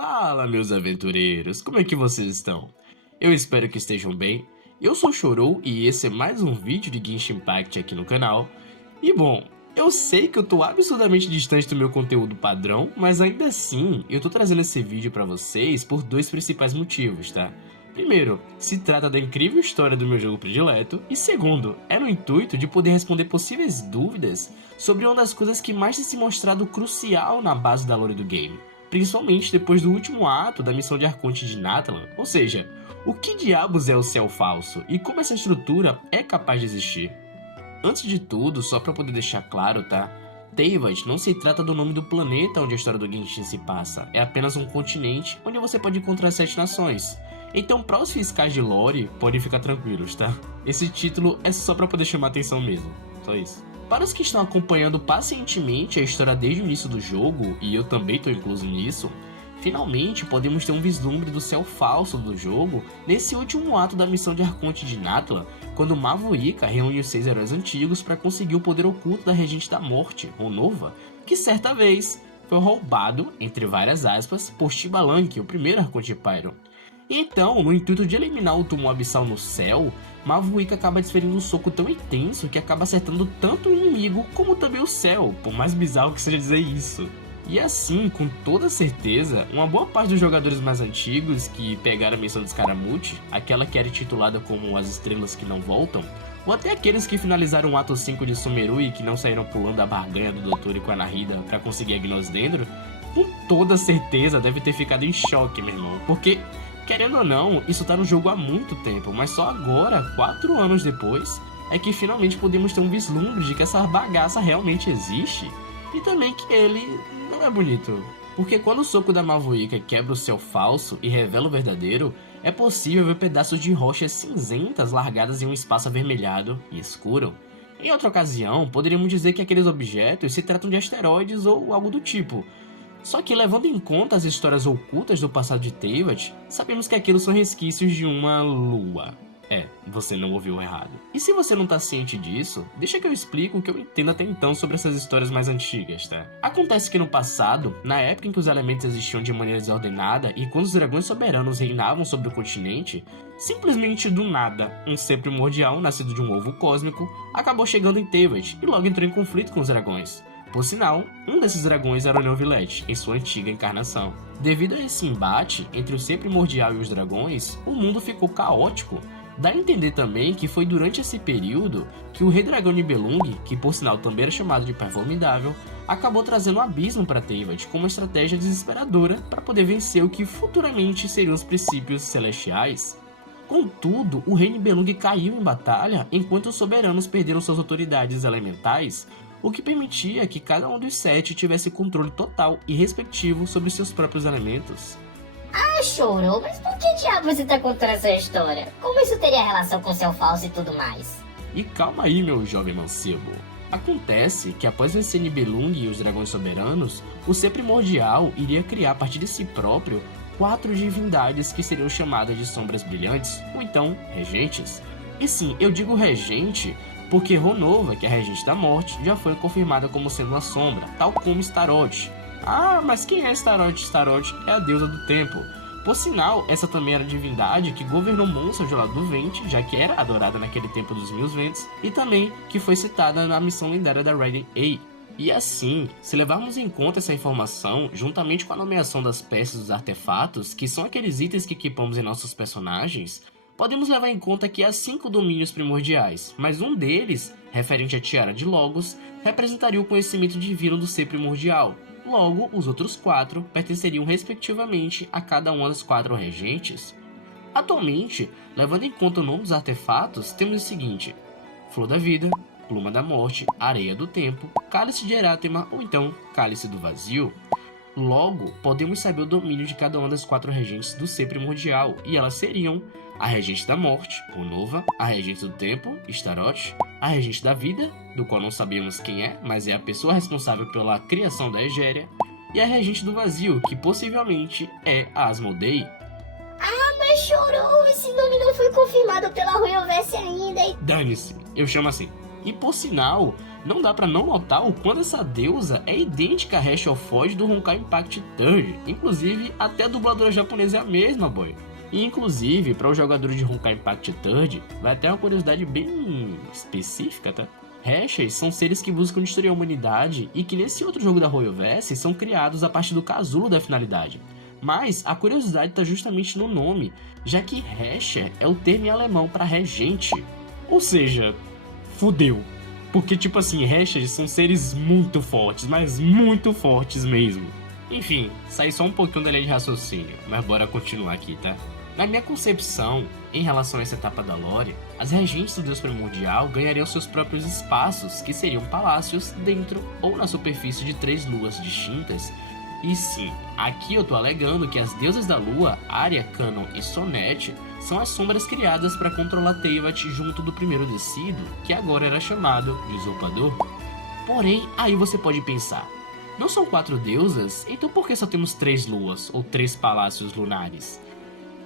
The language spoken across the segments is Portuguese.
Fala, meus aventureiros, como é que vocês estão? Eu espero que estejam bem. Eu sou o Chorou e esse é mais um vídeo de Genshin Impact aqui no canal. E bom, eu sei que eu tô absurdamente distante do meu conteúdo padrão, mas ainda assim, eu tô trazendo esse vídeo pra vocês por dois principais motivos, tá? Primeiro, se trata da incrível história do meu jogo predileto, e segundo, é no intuito de poder responder possíveis dúvidas sobre uma das coisas que mais tem se mostrado crucial na base da lore do game, principalmente depois do último ato da missão de Arconte de Natlan, ou seja, o que diabos é o Céu Falso e como essa estrutura é capaz de existir. Antes de tudo, só pra poder deixar claro, tá? Teyvat não se trata do nome do planeta onde a história do Genshin se passa, é apenas um continente onde você pode encontrar 7 nações. Então, para os fiscais de lore, podem ficar tranquilos, tá? Esse título é só pra poder chamar atenção mesmo, só isso. Para os que estão acompanhando pacientemente a história desde o início do jogo, e eu também tô incluso nisso, finalmente podemos ter um vislumbre do Céu Falso do jogo nesse último ato da missão de Arconte de Natlan, quando Mavuika reúne os 6 heróis antigos para conseguir o poder oculto da Regente da Morte, Ronova, que certa vez foi roubado, entre várias aspas, por Shibalank, o primeiro Arconte Pyro. E então, no intuito de eliminar o túmulo abissal no céu, Mavuika acaba desferindo um soco tão intenso que acaba acertando tanto o inimigo como também o céu, por mais bizarro que seja dizer isso. E assim, com toda certeza, uma boa parte dos jogadores mais antigos que pegaram a missão de Scaramouche, aquela que era intitulada como As Estrelas que Não Voltam, ou até aqueles que finalizaram o ato 5 de Sumeru e que não saíram pulando a barganha do Doutor e com a Nahida pra conseguir a Gnos Dendro, com toda certeza deve ter ficado em choque, meu irmão, porque, querendo ou não, isso tá no jogo há muito tempo, mas só agora, 4 anos depois, é que finalmente podemos ter um vislumbre de que essa bagaça realmente existe, e também que ele não é bonito. Porque quando o soco da Mavuika quebra o Céu Falso e revela o verdadeiro, é possível ver pedaços de rochas cinzentas largadas em um espaço avermelhado e escuro. Em outra ocasião, poderíamos dizer que aqueles objetos se tratam de asteroides ou algo do tipo. Só que, levando em conta as histórias ocultas do passado de Teyvat, sabemos que aquilo são resquícios de uma lua. É, você não ouviu errado. E se você não tá ciente disso, deixa que eu explico o que eu entendo até então sobre essas histórias mais antigas, tá? Acontece que no passado, na época em que os elementos existiam de maneira desordenada e quando os dragões soberanos reinavam sobre o continente, simplesmente do nada, um ser primordial nascido de um ovo cósmico acabou chegando em Teyvat e logo entrou em conflito com os dragões. Por sinal, um desses dragões era o Neuvillette, em sua antiga encarnação. Devido a esse embate entre o ser primordial e os dragões, o mundo ficou caótico. Dá a entender também que foi durante esse período que o Rei Dragão Nibelung, que por sinal também era chamado de Pai Formidável, acabou trazendo um abismo para Teyvat como uma estratégia desesperadora para poder vencer o que futuramente seriam os princípios celestiais. Contudo, o Rei Nibelung caiu em batalha enquanto os soberanos perderam suas autoridades elementais, o que permitia que cada um dos 7 tivesse controle total e respectivo sobre seus próprios elementos. Ah, Chorou, mas por que diabo você tá contando essa história? Como isso teria relação com o Céu Falso e tudo mais? E calma aí, meu jovem mancebo. Acontece que após vencer Nibelung e os dragões soberanos, o ser primordial iria criar a partir de si próprio 4 divindades que seriam chamadas de sombras brilhantes, ou então regentes. E sim, eu digo regente porque Ronova, que é a regente da morte, já foi confirmada como sendo uma sombra, tal como Staroth. Ah, mas quem é Staroth? Staroth é a deusa do tempo. Por sinal, essa também era a divindade que governou Monstro de lado do Vente, já que era adorada naquele tempo dos Mil Ventos, e também que foi citada na missão lendária da Raiden A. E assim, se levarmos em conta essa informação, juntamente com a nomeação das peças dos artefatos, que são aqueles itens que equipamos em nossos personagens, podemos levar em conta que há 5 domínios primordiais, mas um deles, referente à Tiara de Logos, representaria o conhecimento divino do ser primordial. Logo, os outros 4 pertenceriam respectivamente a cada uma das 4 regentes. Atualmente, levando em conta o nome dos artefatos, temos o seguinte: Flor da Vida, Pluma da Morte, Areia do Tempo, Cálice de Erátema ou então Cálice do Vazio. Logo, podemos saber o domínio de cada uma das 4 regentes do ser primordial, e elas seriam a Regente da Morte, Ronova, a Regente do Tempo, Staroth, a Regente da Vida, do qual não sabemos quem é, mas é a pessoa responsável pela criação da Egéria, e a Regente do Vazio, que possivelmente é a Asmodei. Ah, mas Chorou, esse nome não foi confirmado pela Royalverse ainda, hein? Dane-se, eu chamo assim. E por sinal, não dá pra não notar o quanto essa deusa é idêntica a Hasselhoff do Honkai Impact Third. Inclusive, até a dubladora japonesa é a mesma, boy. E inclusive, para os jogadores de Honkai Impact Third, vai ter uma curiosidade bem específica, tá? Hashers são seres que buscam destruir a humanidade e que nesse outro jogo da Royoverse são criados a partir do casulo da finalidade. Mas a curiosidade está justamente no nome, já que Hasher é o termo em alemão para regente. Ou seja, fudeu. Porque tipo assim, Hashers são seres muito fortes, mas muito fortes mesmo. Enfim, saí só um pouquinho da linha de raciocínio, mas bora continuar aqui, tá? Na minha concepção, em relação a essa etapa da lore, as regentes do Deus Primordial ganhariam seus próprios espaços, que seriam palácios dentro ou na superfície de 3 luas distintas. E sim, aqui eu tô alegando que as deusas da lua, Arya, Canon e Sonete, são as sombras criadas para controlar Teyvat junto do primeiro descido, que agora era chamado de Usurpador. Porém, aí você pode pensar, não são 4 deusas, então por que só temos 3 luas ou 3 palácios lunares?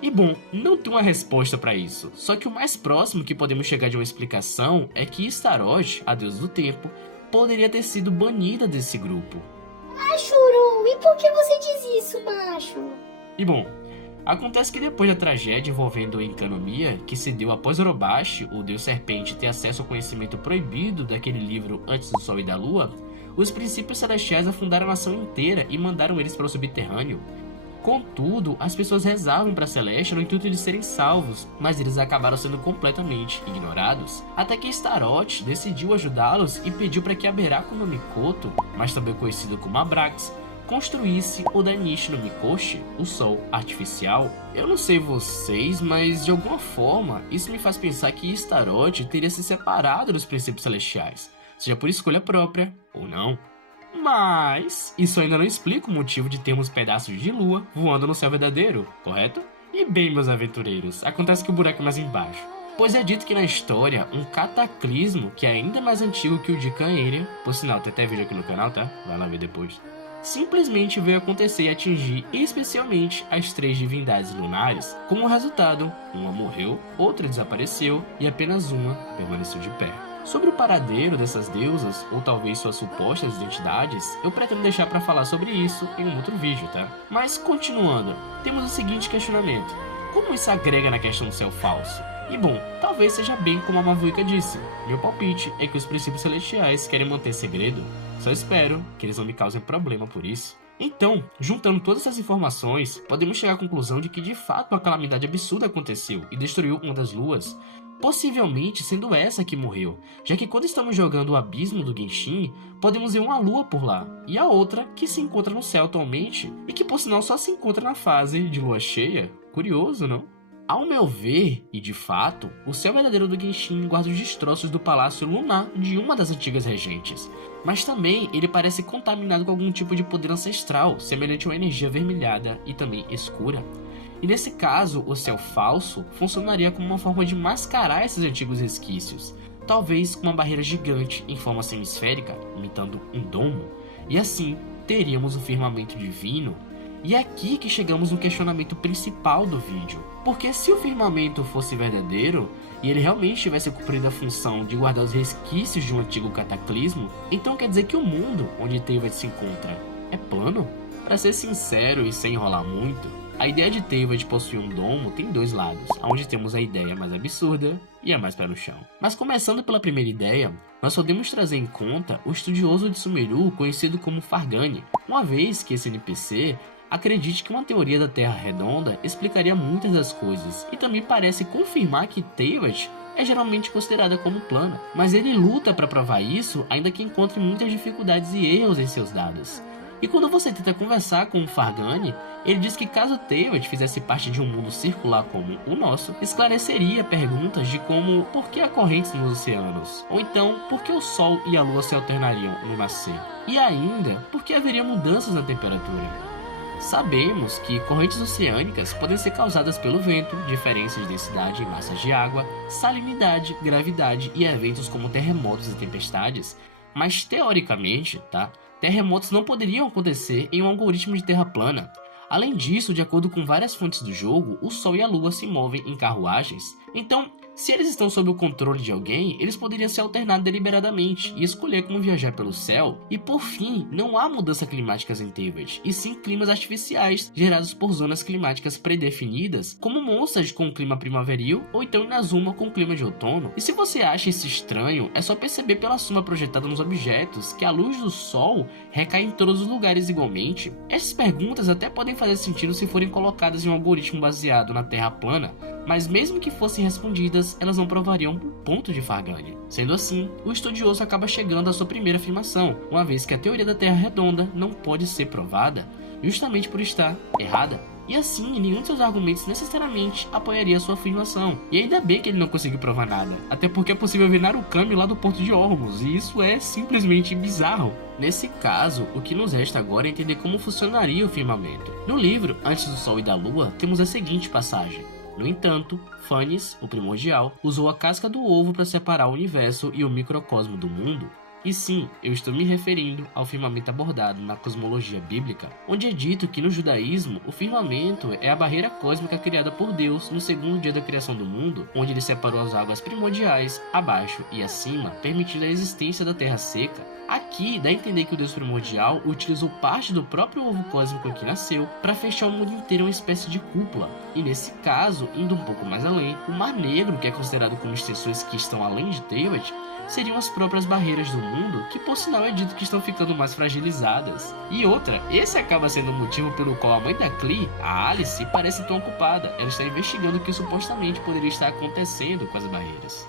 E bom, não tem uma resposta para isso, só que o mais próximo que podemos chegar de uma explicação é que Staroth, a deusa do tempo, poderia ter sido banida desse grupo. Ah, Chorou, e por que você diz isso, macho? E bom, acontece que depois da tragédia envolvendo Enkanomiya, que se deu após Orobashi, o deus serpente, ter acesso ao conhecimento proibido daquele livro Antes do Sol e da Lua, os princípios celestiais afundaram a nação inteira e mandaram eles para o subterrâneo. Contudo, as pessoas rezavam para Celeste no intuito de serem salvos, mas eles acabaram sendo completamente ignorados, até que Staroth decidiu ajudá-los e pediu para que Aberaku no Mikoto, mas também conhecido como Abrax, construísse o Danishi no Mikoshi, o Sol Artificial. Eu não sei vocês, mas de alguma forma isso me faz pensar que Staroth teria se separado dos princípios celestiais, seja por escolha própria ou não. Mas isso ainda não explica o motivo de termos pedaços de lua voando no céu verdadeiro, correto? E bem, meus aventureiros, acontece que o buraco é mais embaixo. Pois é dito que na história, um cataclismo que é ainda mais antigo que o de Caeria, por sinal, tem até vídeo aqui no canal, tá? Vai lá ver depois. Simplesmente veio acontecer e atingir especialmente as 3 divindades lunares. Como resultado, uma morreu, outra desapareceu e apenas uma permaneceu de pé. Sobre o paradeiro dessas deusas, ou talvez suas supostas identidades, eu pretendo deixar para falar sobre isso em um outro vídeo, tá? Mas continuando, temos o seguinte questionamento: como isso agrega na questão do céu falso? E bom, talvez seja bem como a Mavuika disse, meu palpite é que os princípios celestiais querem manter segredo, só espero que eles não me causem problema por isso. Então, juntando todas essas informações, podemos chegar à conclusão de que de fato uma calamidade absurda aconteceu e destruiu uma das luas, possivelmente sendo essa que morreu, já que quando estamos jogando o abismo do Genshin, podemos ver uma lua por lá, e a outra que se encontra no céu atualmente, e que por sinal só se encontra na fase de lua cheia. Curioso, não? Ao meu ver, e de fato, o céu verdadeiro do Genshin guarda os destroços do palácio lunar de uma das antigas regentes, mas também ele parece contaminado com algum tipo de poder ancestral, semelhante a uma energia avermelhada e também escura. E nesse caso, o céu falso funcionaria como uma forma de mascarar esses antigos resquícios, talvez com uma barreira gigante em forma semisférica, imitando um domo, e assim teríamos o firmamento divino. E é aqui que chegamos no questionamento principal do vídeo, porque se o firmamento fosse verdadeiro, e ele realmente tivesse cumprido a função de guardar os resquícios de um antigo cataclismo, então quer dizer que o mundo onde Teyvat se encontra é plano? Para ser sincero e sem enrolar muito, a ideia de Teyvat possuir um domo tem 2 lados, onde temos a ideia mais absurda e a mais pé no chão. Mas começando pela primeira ideia, nós podemos trazer em conta o estudioso de Sumeru conhecido como Fargani, uma vez que esse NPC acredite que uma teoria da Terra redonda explicaria muitas das coisas, e também parece confirmar que Teyvat é geralmente considerada como plana, mas ele luta para provar isso, ainda que encontre muitas dificuldades e erros em seus dados. E quando você tenta conversar com o Fargani, ele diz que caso Teyvat fizesse parte de um mundo circular como o nosso, esclareceria perguntas de como por que há correntes nos oceanos, ou então por que o Sol e a Lua se alternariam no nascer, e ainda por que haveria mudanças na temperatura. Sabemos que correntes oceânicas podem ser causadas pelo vento, diferenças de densidade em massas de água, salinidade, gravidade e eventos como terremotos e tempestades, mas teoricamente, terremotos não poderiam acontecer em um algoritmo de terra plana. Além disso, de acordo com várias fontes do jogo, o Sol e a Lua se movem em carruagens. Então, Se eles estão sob o controle de alguém, eles poderiam se alternar deliberadamente e escolher como viajar pelo céu. E por fim, não há mudanças climáticas em Teyvat, e sim climas artificiais gerados por zonas climáticas predefinidas, como Mondstadt com o clima primaveril ou então Inazuma com o clima de outono. E se você acha isso estranho, é só perceber pela soma projetada nos objetos que a luz do sol recai em todos os lugares igualmente. Essas perguntas até podem fazer sentido se forem colocadas em um algoritmo baseado na Terra plana, mas mesmo que fossem respondidas, elas não provariam o ponto de Fargani. Sendo assim, o estudioso acaba chegando à sua primeira afirmação, uma vez que a teoria da Terra redonda não pode ser provada, justamente por estar errada. E assim, nenhum de seus argumentos necessariamente apoiaria sua afirmação. E ainda bem que ele não conseguiu provar nada, até porque é possível ver Narukami lá do Porto de Ormuz, e isso é simplesmente bizarro. Nesse caso, o que nos resta agora é entender como funcionaria o firmamento. No livro, Antes do Sol e da Lua, temos a seguinte passagem. No entanto, Phanes, o primordial, usou a casca do ovo para separar o universo e o microcosmo do mundo. E sim, eu estou me referindo ao firmamento abordado na cosmologia bíblica, onde é dito que no judaísmo o firmamento é a barreira cósmica criada por Deus no segundo dia da criação do mundo, onde ele separou as águas primordiais, abaixo e acima, permitindo a existência da terra seca. Aqui dá a entender que o Deus primordial utilizou parte do próprio ovo cósmico em que nasceu para fechar o mundo inteiro em uma espécie de cúpula. E nesse caso, indo um pouco mais além, o Mar Negro, que é considerado como extensões que estão além de Teyvat, seriam as próprias barreiras do mundo, que por sinal é dito que estão ficando mais fragilizadas. E outra, esse acaba sendo o motivo pelo qual a mãe da Klee, a Alice, parece tão ocupada. Ela está investigando o que supostamente poderia estar acontecendo com as barreiras.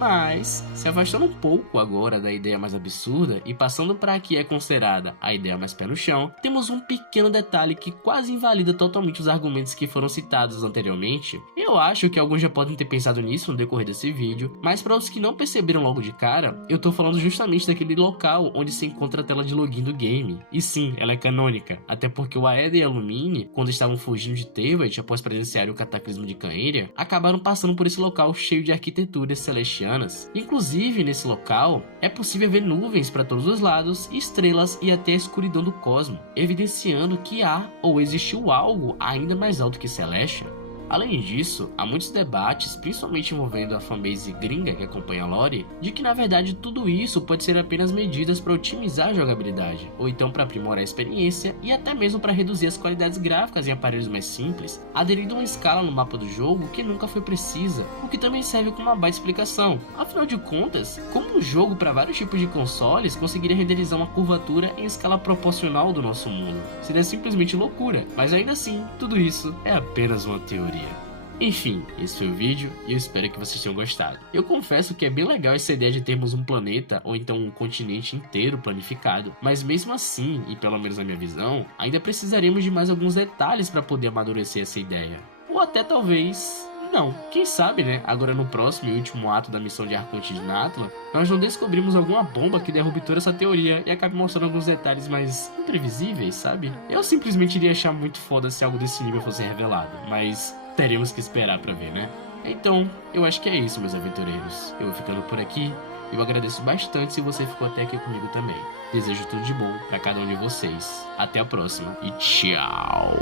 Mas, se afastando um pouco agora da ideia mais absurda e passando para a que é considerada a ideia mais pé no chão, temos um pequeno detalhe que quase invalida totalmente os argumentos que foram citados anteriormente. Eu acho que alguns já podem ter pensado nisso no decorrer desse vídeo, mas para os que não perceberam logo de cara, eu tô falando justamente daquele local onde se encontra a tela de login do game. E sim, ela é canônica, até porque o Aeda e a Lumine, quando estavam fugindo de Teyvat após presenciarem o cataclismo de Caenria, acabaram passando por esse local cheio de arquiteturas celestiais. Inclusive, nesse local, é possível ver nuvens para todos os lados, estrelas e até a escuridão do cosmo, evidenciando que há ou existiu algo ainda mais alto que Celestia. Além disso, há muitos debates, principalmente envolvendo a fanbase gringa que acompanha a lore, de que na verdade tudo isso pode ser apenas medidas para otimizar a jogabilidade, ou então para aprimorar a experiência e até mesmo para reduzir as qualidades gráficas em aparelhos mais simples, aderindo a uma escala no mapa do jogo que nunca foi precisa, o que também serve como uma baita explicação. Afinal de contas, como um jogo para vários tipos de consoles conseguiria renderizar uma curvatura em escala proporcional do nosso mundo? Seria simplesmente loucura, mas ainda assim, tudo isso é apenas uma teoria. Enfim, esse foi o vídeo e eu espero que vocês tenham gostado. Eu confesso que é bem legal essa ideia de termos um planeta ou então um continente inteiro planificado, mas mesmo assim, e pelo menos na minha visão, ainda precisaríamos de mais alguns detalhes para poder amadurecer essa ideia. Ou até talvez... não, quem sabe, né? Agora no próximo e último ato da missão de Arconte de Natla, nós não descobrimos alguma bomba que derrube toda essa teoria e acabe mostrando alguns detalhes mais imprevisíveis, sabe? Eu simplesmente iria achar muito foda se algo desse nível fosse revelado, mas teremos que esperar pra ver, né? Então, eu acho que é isso, meus aventureiros. Eu vou ficando por aqui. Eu agradeço bastante se você ficou até aqui comigo também. Desejo tudo de bom pra cada um de vocês. Até a próxima e tchau!